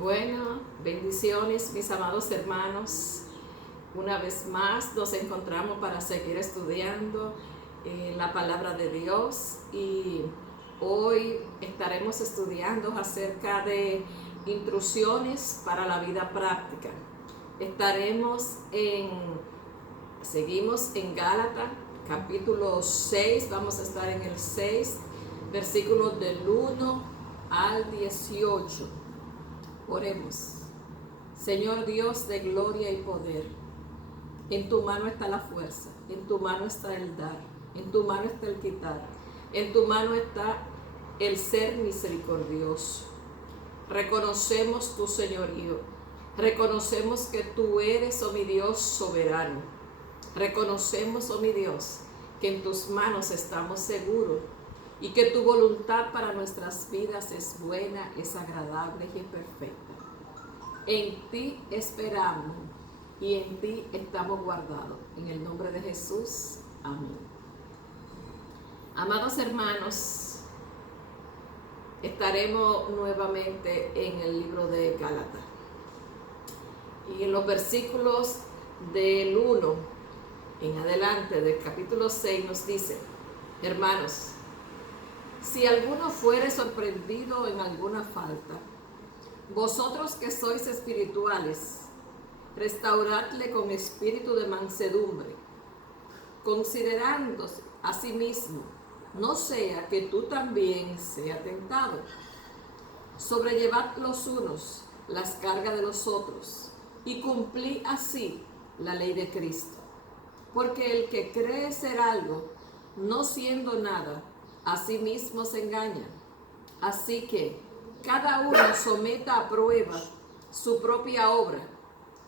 Bueno, bendiciones mis amados hermanos. Una vez más nos encontramos para seguir estudiando la palabra de Dios y hoy estaremos estudiando acerca de instrucciones para la vida práctica. Seguimos en Gálatas capítulo 6, vamos a estar en el 6, versículos del 1 al 18. Oremos. Señor Dios de gloria y poder, en tu mano está la fuerza, en tu mano está el dar, en tu mano está el quitar, en tu mano está el ser misericordioso. Reconocemos tu señorío, reconocemos que tú eres, oh mi Dios, soberano. Reconocemos, oh mi Dios, que en tus manos estamos seguros y que tu voluntad para nuestras vidas es buena, es agradable y es perfecta. En ti esperamos y en ti estamos guardados. En el nombre de Jesús, amén. Amados hermanos, estaremos nuevamente en el libro de Gálatas. Y en los versículos del 1 en adelante del capítulo 6 nos dice: hermanos, si alguno fuere sorprendido en alguna falta, vosotros que sois espirituales, restauradle con espíritu de mansedumbre, considerándose a sí mismo, no sea que tú también seas tentado. Sobrellevad los unos las cargas de los otros, y cumplid así la ley de Cristo. Porque el que cree ser algo, no siendo nada, a sí mismo se engaña. Así que cada uno someta a prueba su propia obra,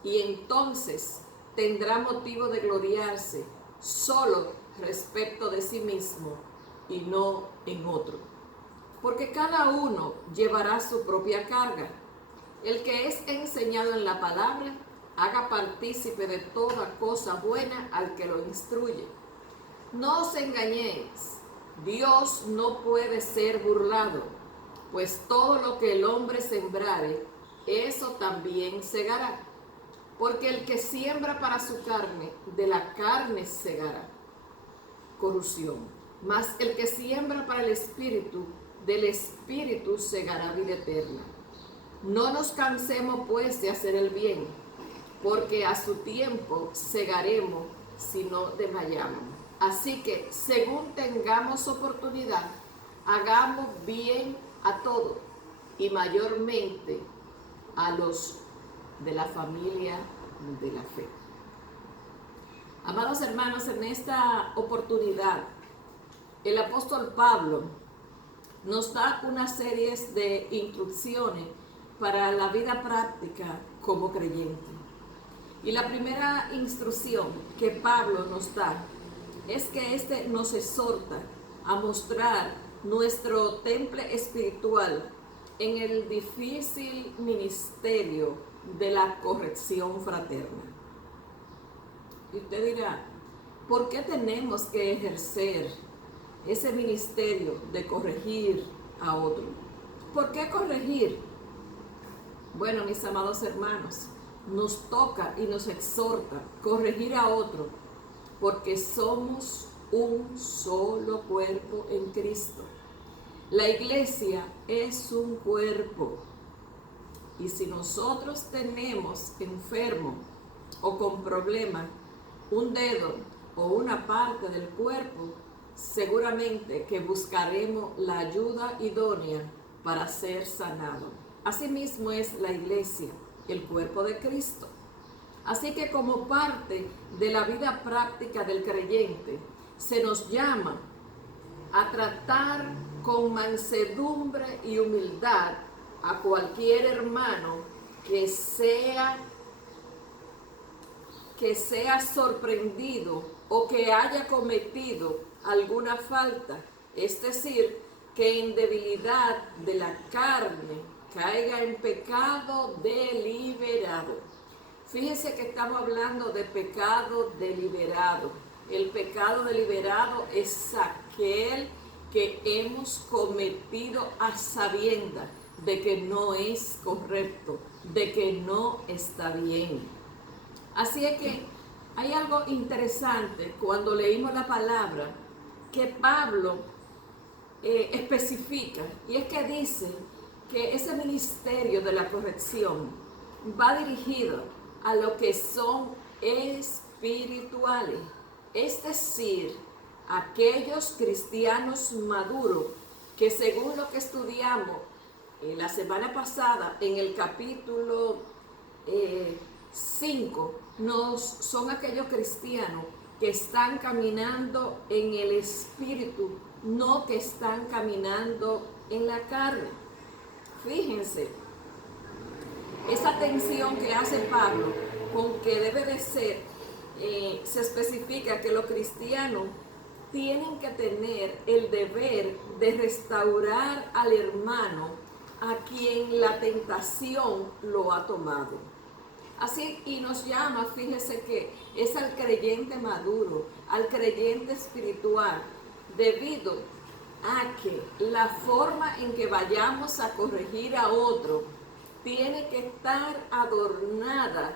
y entonces tendrá motivo de gloriarse solo respecto de sí mismo y no en otro. Porque cada uno llevará su propia carga. El que es enseñado en la palabra, haga partícipe de toda cosa buena al que lo instruye. No os engañéis, Dios no puede ser burlado, pues todo lo que el hombre sembrare, eso también segará. Porque el que siembra para su carne, de la carne segará corrupción. Mas el que siembra para el espíritu, del espíritu segará vida eterna. No nos cansemos pues de hacer el bien, porque a su tiempo segaremos si no desmayamos. Así que, según tengamos oportunidad, hagamos bien a todos, y mayormente a los de la familia de la fe. Amados hermanos, en esta oportunidad, el apóstol Pablo nos da una serie de instrucciones para la vida práctica como creyente. Y la primera instrucción que Pablo nos da es que nos exhorta a mostrar nuestro temple espiritual en el difícil ministerio de la corrección fraterna. Y usted dirá, ¿por qué tenemos que ejercer ese ministerio de corregir a otro? ¿Por qué corregir? Bueno, mis amados hermanos, nos toca y nos exhorta corregir a otro, porque somos un solo cuerpo en Cristo. La iglesia es un cuerpo, y si nosotros tenemos enfermo o con problema un dedo o una parte del cuerpo, seguramente que buscaremos la ayuda idónea para ser sanado. Asimismo es la iglesia, el cuerpo de Cristo. Así que como parte de la vida práctica del creyente, se nos llama a tratar con mansedumbre y humildad a cualquier hermano que sea sorprendido o que haya cometido alguna falta, es decir, que en debilidad de la carne caiga en pecado deliberado. Fíjense que estamos hablando de pecado deliberado. El pecado deliberado es aquel que hemos cometido a sabiendas, de que no es correcto, de que no está bien. Así es que hay algo interesante cuando leímos la palabra que Pablo especifica, y es que dice que ese ministerio de la corrección va dirigido a lo que son espirituales, es decir, aquellos cristianos maduros que, según lo que estudiamos la semana pasada en el capítulo 5, son aquellos cristianos que están caminando en el espíritu, no que están caminando en la carne. Fíjense, esa tensión que hace Pablo con que debe de ser, se especifica que los cristianos tienen que tener el deber de restaurar al hermano a quien la tentación lo ha tomado. Así, y nos llama, fíjese que es al creyente maduro, al creyente espiritual, debido a que la forma en que vayamos a corregir a otro tiene que estar adornada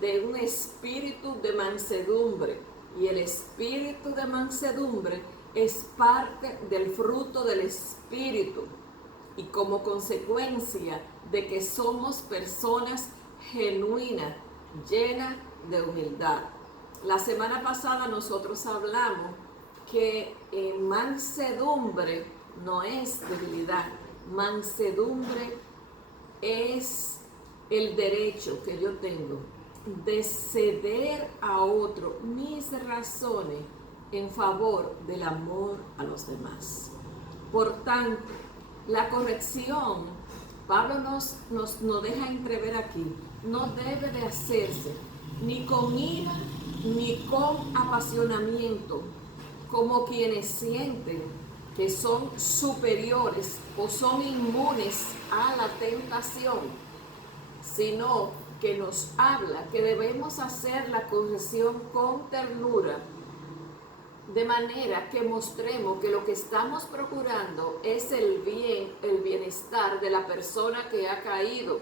de un espíritu de mansedumbre. Y el espíritu de mansedumbre es parte del fruto del espíritu. Y como consecuencia de que somos personas genuinas, llenas de humildad. La semana pasada nosotros hablamos que mansedumbre no es debilidad. Mansedumbre es el derecho que yo tengo de ceder a otro mis razones en favor del amor a los demás. Por tanto, la corrección, Pablo nos deja entrever aquí, no debe de hacerse ni con ira ni con apasionamiento, como quienes sienten que son superiores o son inmunes a la tentación, sino que nos habla que debemos hacer la corrección con ternura, de manera que mostremos que lo que estamos procurando es el bien, el bienestar de la persona que ha caído,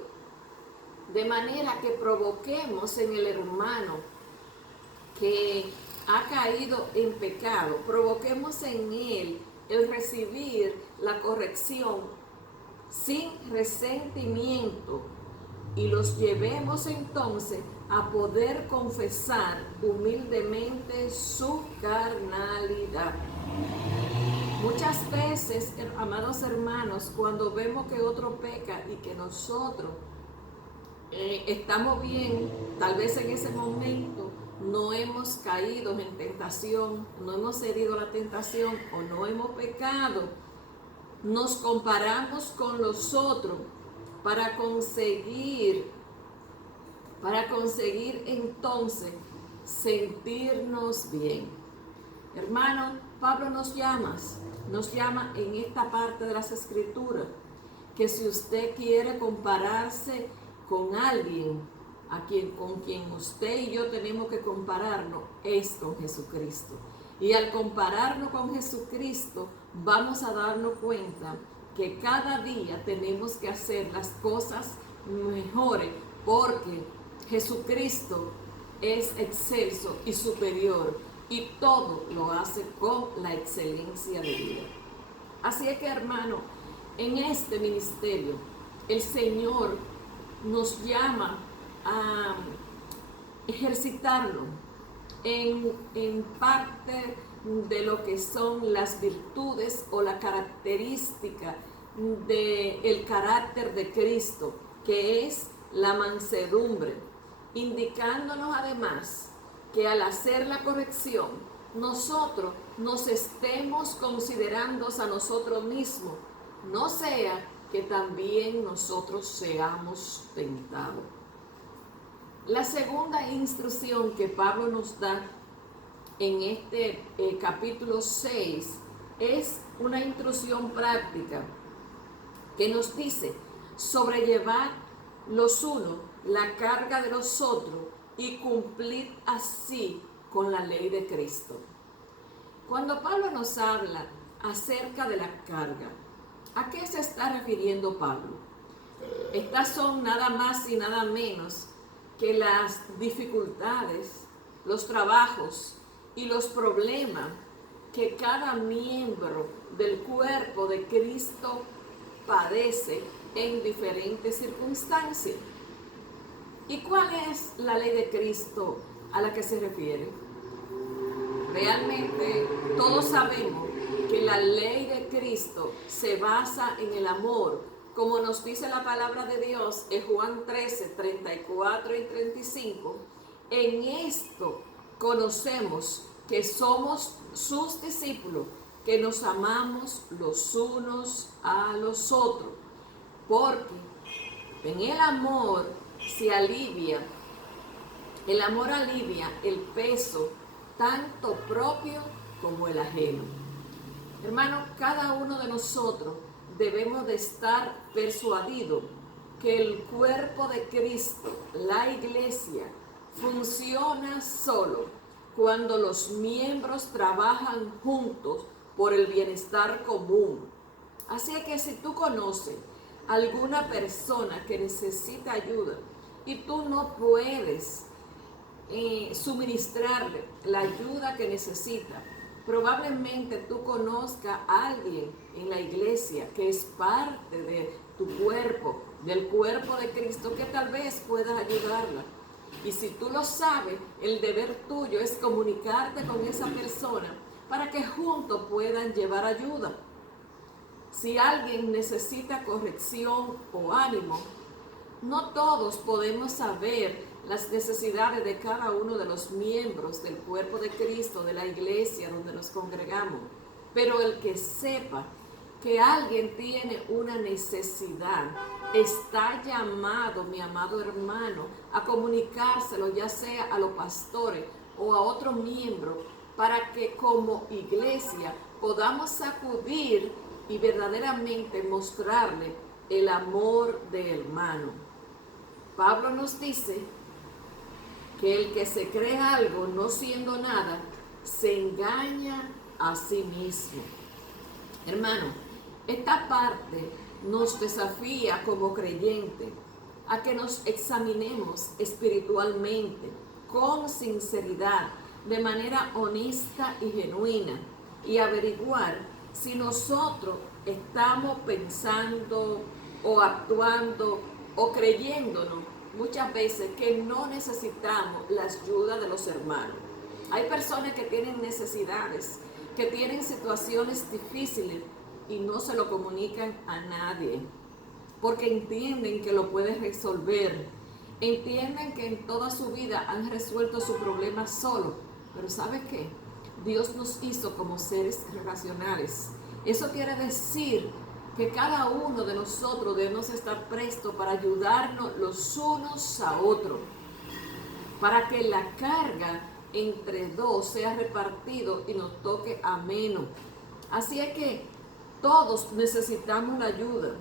de manera que provoquemos en el hermano que ha caído en pecado, provoquemos en él el recibir la corrección sin resentimiento y los llevemos entonces a poder confesar humildemente su carnalidad. Muchas veces, amados hermanos, cuando vemos que otro peca y que nosotros estamos bien, tal vez en ese momento no hemos caído en tentación, no hemos cedido a la tentación o no hemos pecado, nos comparamos con los otros para conseguir entonces sentirnos bien. Hermano, Pablo nos llama en esta parte de las Escrituras, que si usted quiere compararse con alguien con quien usted y yo tenemos que compararnos, es con Jesucristo. Y al compararnos con Jesucristo, vamos a darnos cuenta que cada día tenemos que hacer las cosas mejores, porque Jesucristo es excelso y superior, y todo lo hace con la excelencia de vida. Así es que, hermano, en este ministerio, el Señor nos llama a ejercitarlo en parte de lo que son las virtudes o la característica del carácter de Cristo, que es la mansedumbre, indicándonos además que al hacer la corrección, nosotros nos estemos considerando a nosotros mismos, no sea que también nosotros seamos tentados. La segunda instrucción que Pablo nos da en este capítulo 6 es una instrucción práctica que nos dice sobrellevar los unos la carga de los otros y cumplir así con la ley de Cristo. Cuando Pablo nos habla acerca de la carga, ¿a qué se está refiriendo Pablo? Estas son nada más y nada menos que las dificultades, los trabajos y los problemas que cada miembro del cuerpo de Cristo padece en diferentes circunstancias. ¿Y cuál es la ley de Cristo a la que se refiere? Realmente todos sabemos que la ley de Cristo se basa en el amor, como nos dice la palabra de Dios en Juan 13, 34 y 35. En esto conocemos que somos sus discípulos, que nos amamos los unos a los otros, porque en el amor se alivia, el amor alivia el peso tanto propio como el ajeno. Hermano, cada uno de nosotros debemos de estar persuadidos que el cuerpo de Cristo, la iglesia, funciona solo cuando los miembros trabajan juntos por el bienestar común. Así que si tú conoces alguna persona que necesita ayuda y tú no puedes suministrarle la ayuda que necesita, probablemente tú conozcas a alguien en la iglesia que es parte de tu cuerpo, del cuerpo de Cristo, que tal vez pueda ayudarla. Y si tú lo sabes, el deber tuyo es comunicarte con esa persona para que juntos puedan llevar ayuda. Si alguien necesita corrección o ánimo, no todos podemos saber las necesidades de cada uno de los miembros del cuerpo de Cristo, de la iglesia donde nos congregamos. Pero el que sepa que alguien tiene una necesidad, está llamado, mi amado hermano, a comunicárselo, ya sea a los pastores o a otro miembro, para que como iglesia podamos acudir y verdaderamente mostrarle el amor de hermano. Pablo nos dice que el que se cree algo no siendo nada, se engaña a sí mismo. Hermano, esta parte nos desafía como creyentes a que nos examinemos espiritualmente, con sinceridad, de manera honesta y genuina, y averiguar si nosotros estamos pensando o actuando o creyéndonos muchas veces que no necesitamos la ayuda de los hermanos. Hay personas que tienen necesidades, que tienen situaciones difíciles y no se lo comunican a nadie, porque entienden que lo pueden resolver, entienden que en toda su vida han resuelto su problema solo. Pero ¿sabe qué? Dios nos hizo como seres relacionales. Eso quiere decir que cada uno de nosotros debemos estar prestos para ayudarnos los unos a otros, para que la carga entre dos sea repartido y nos toque ameno. Así es que todos necesitamos la ayuda.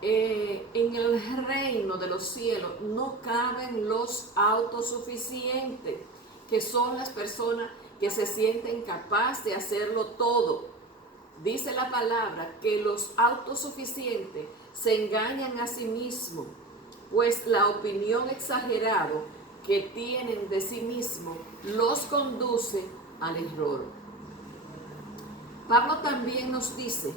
En el reino de los cielos no caben los autosuficientes, que son las personas que se sienten capaces de hacerlo todo. Dice la palabra que los autosuficientes se engañan a sí mismos, pues la opinión exagerada que tienen de sí mismos los conduce al error. Pablo también nos dice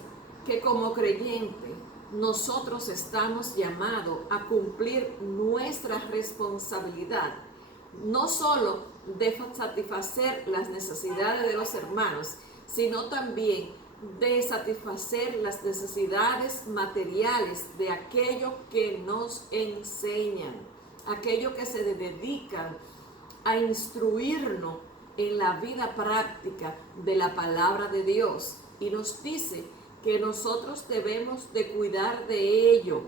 que como creyentes nosotros estamos llamados a cumplir nuestra responsabilidad, no solo de satisfacer las necesidades de los hermanos, sino también de satisfacer las necesidades materiales de aquellos que nos enseñan, aquellos que se dedican a instruirnos en la vida práctica de la palabra de Dios. Y nos dice que nosotros debemos de cuidar de ello,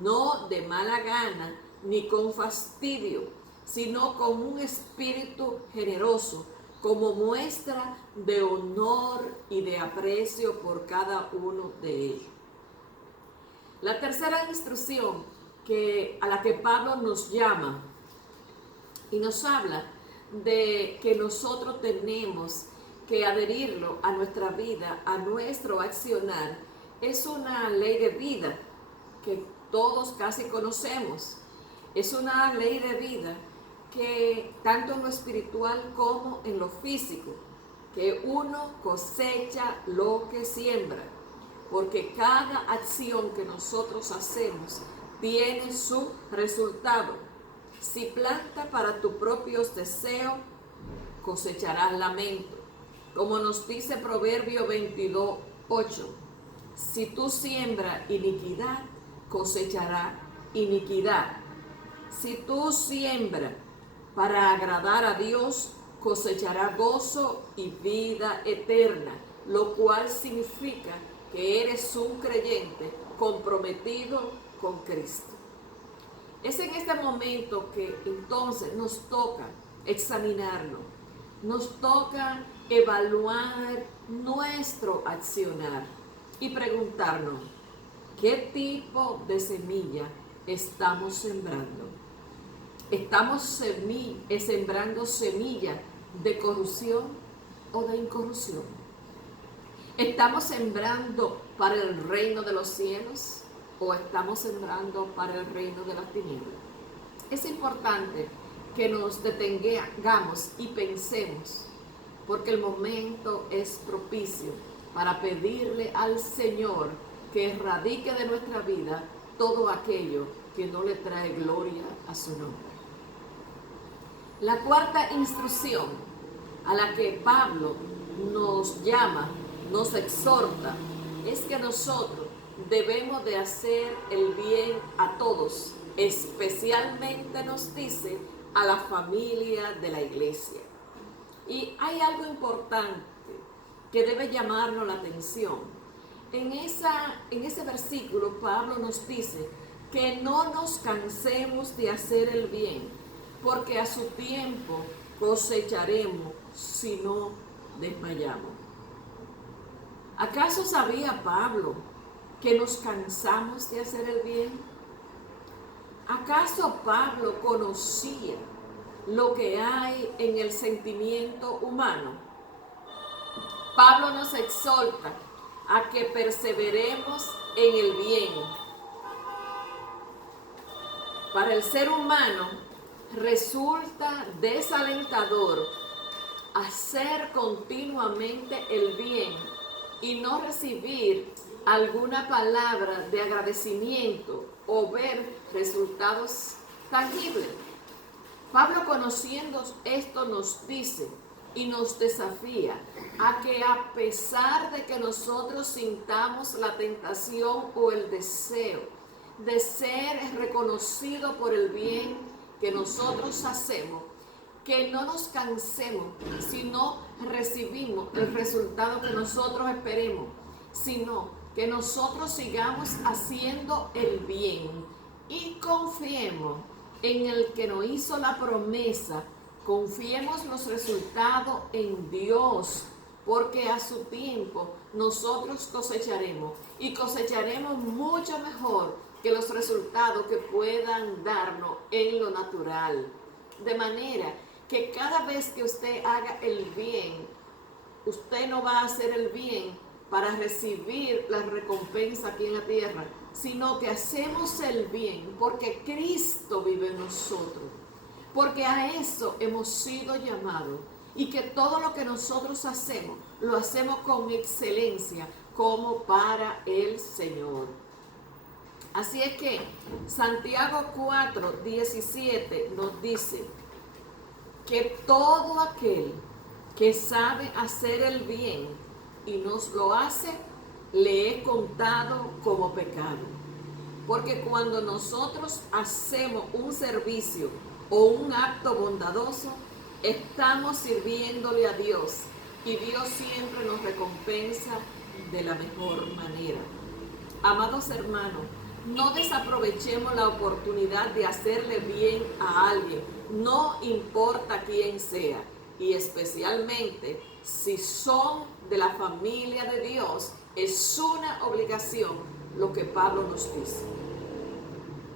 no de mala gana ni con fastidio, sino con un espíritu generoso, como muestra de honor y de aprecio por cada uno de ellos. La tercera instrucción a la que Pablo nos llama y nos habla de que nosotros tenemos que adherirlo a nuestra vida, a nuestro accionar, es una ley de vida. que todos casi conocemos. Es una ley de vida que tanto en lo espiritual como en lo físico, que uno cosecha lo que siembra, porque cada acción que nosotros hacemos tiene su resultado. Si planta para tus propios deseos, cosecharás lamento. Como nos dice Proverbio 22:8, si tú siembras iniquidad, cosecharás iniquidad. Si tú siembras para agradar a Dios, cosecharás gozo y vida eterna, lo cual significa que eres un creyente comprometido con Cristo. Es en este momento que entonces nos toca examinarnos, nos toca evaluar nuestro accionar y preguntarnos, ¿qué tipo de semilla estamos sembrando? ¿Estamos sembrando semilla de corrupción o de incorrupción? ¿Estamos sembrando para el reino de los cielos o estamos sembrando para el reino de las tinieblas? Es importante que nos detengamos y pensemos, porque el momento es propicio para pedirle al Señor que erradique de nuestra vida todo aquello que no le trae gloria a su nombre. La cuarta instrucción a la que Pablo nos llama, nos exhorta, es que nosotros debemos de hacer el bien a todos, especialmente nos dice a la familia de la iglesia. Y hay algo importante que debe llamarnos la atención. En ese versículo Pablo nos dice que no nos cansemos de hacer el bien, porque a su tiempo cosecharemos si no desmayamos. ¿Acaso sabía Pablo que nos cansamos de hacer el bien? ¿Acaso Pablo conocía lo que hay en el sentimiento humano? Pablo nos exhorta a que perseveremos en el bien. Para el ser humano resulta desalentador hacer continuamente el bien y no recibir alguna palabra de agradecimiento o ver resultados tangibles. Pablo, conociendo esto, nos dice y nos desafía a que a pesar de que nosotros sintamos la tentación o el deseo de ser reconocido por el bien que nosotros hacemos, que no nos cansemos si no recibimos el resultado que nosotros esperemos, sino que nosotros sigamos haciendo el bien y confiemos en el que nos hizo la promesa. Confiemos los resultados en Dios, porque a su tiempo nosotros cosecharemos y cosecharemos mucho mejor que los resultados que puedan darnos en lo natural. De manera que cada vez que usted haga el bien, usted no va a hacer el bien para recibir la recompensa aquí en la tierra, sino que hacemos el bien porque Cristo vive en nosotros, porque a eso hemos sido llamados, y que todo lo que nosotros hacemos, lo hacemos con excelencia, como para el Señor. Así es que Santiago 4:17 nos dice que todo aquel que sabe hacer el bien y nos lo hace, le he contado como pecado. Porque cuando nosotros hacemos un servicio o un acto bondadoso, estamos sirviéndole a Dios, y Dios siempre nos recompensa de la mejor manera. Amados hermanos, no desaprovechemos la oportunidad de hacerle bien a alguien, no importa quién sea, y especialmente si son de la familia de Dios. Es una obligación lo que Pablo nos dice.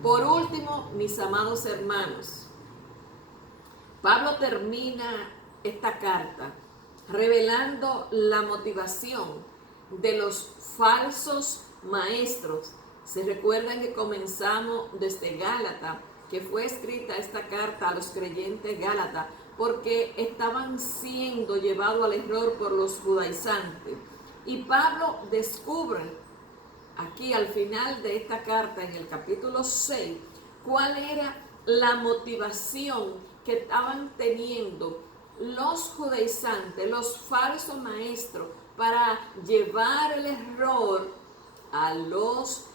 Por último, mis amados hermanos, Pablo termina esta carta revelando la motivación de los falsos maestros Se recuerdan que comenzamos desde Gálatas, que fue escrita esta carta a los creyentes Gálatas, porque estaban siendo llevados al error por los judaizantes. Y Pablo descubre aquí al final de esta carta, en el capítulo 6, cuál era la motivación que estaban teniendo los judaizantes, los falsos maestros, para llevar el error a los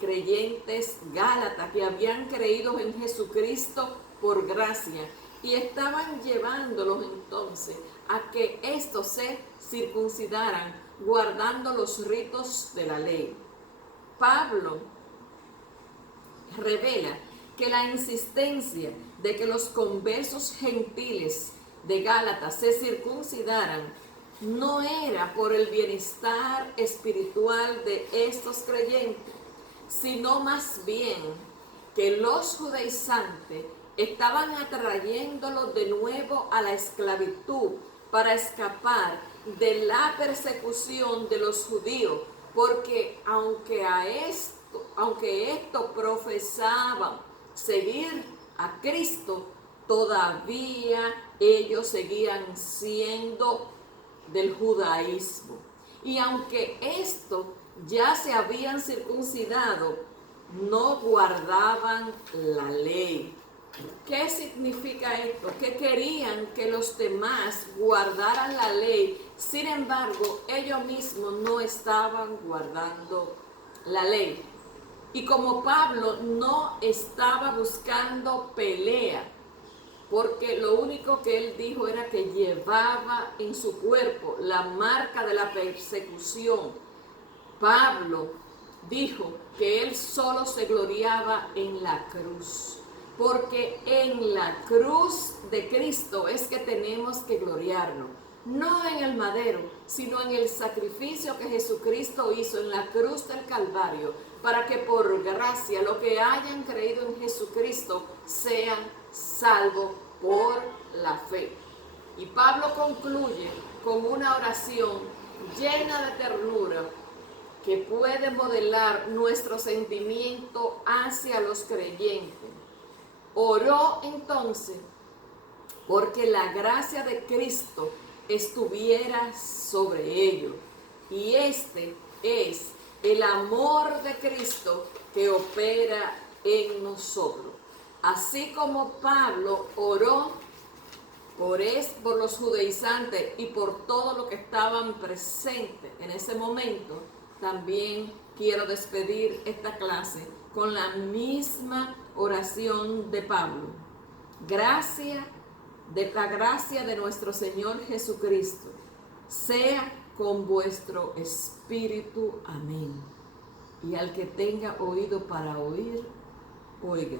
creyentes gálatas que habían creído en Jesucristo por gracia, y estaban llevándolos entonces a que estos se circuncidaran guardando los ritos de la ley. Pablo revela que la insistencia de que los conversos gentiles de Gálatas se circuncidaran no era por el bienestar espiritual de estos creyentes, sino más bien que los judaizantes estaban atrayéndolos de nuevo a la esclavitud para escapar de la persecución de los judíos, porque aunque esto profesaban seguir a Cristo, todavía ellos seguían siendo del judaísmo. Y aunque esto ya se habían circuncidado, no guardaban la ley. ¿Qué significa esto? Que querían que los demás guardaran la ley, sin embargo, ellos mismos no estaban guardando la ley. Y como Pablo no estaba buscando pelea, porque lo único que él dijo era que llevaba en su cuerpo la marca de la persecución, Pablo dijo que él solo se gloriaba en la cruz, porque en la cruz de Cristo es que tenemos que gloriarnos, no en el madero, sino en el sacrificio que Jesucristo hizo en la cruz del Calvario, para que por gracia los que hayan creído en Jesucristo sean salvos por la fe. Y Pablo concluye con una oración llena de ternura que puede modelar nuestro sentimiento hacia los creyentes. Oró entonces porque la gracia de Cristo estuviera sobre ellos. Y este es el amor de Cristo que opera en nosotros. Así como Pablo oró por los judaizantes y por todos los que estaban presentes en ese momento, también quiero despedir esta clase con la misma oración de Pablo. La gracia de nuestro Señor Jesucristo sea con vuestro espíritu. Amén. Y al que tenga oído para oír, oiga.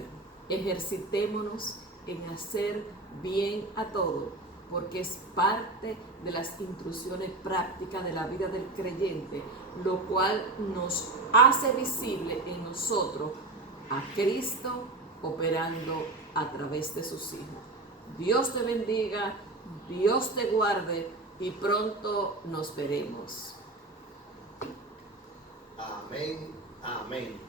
Ejercitémonos en hacer bien a todo, porque es parte de las instrucciones prácticas de la vida del creyente, lo cual nos hace visible en nosotros a Cristo operando a través de sus hijos. Dios te bendiga, Dios te guarde y pronto nos veremos. Amén, amén.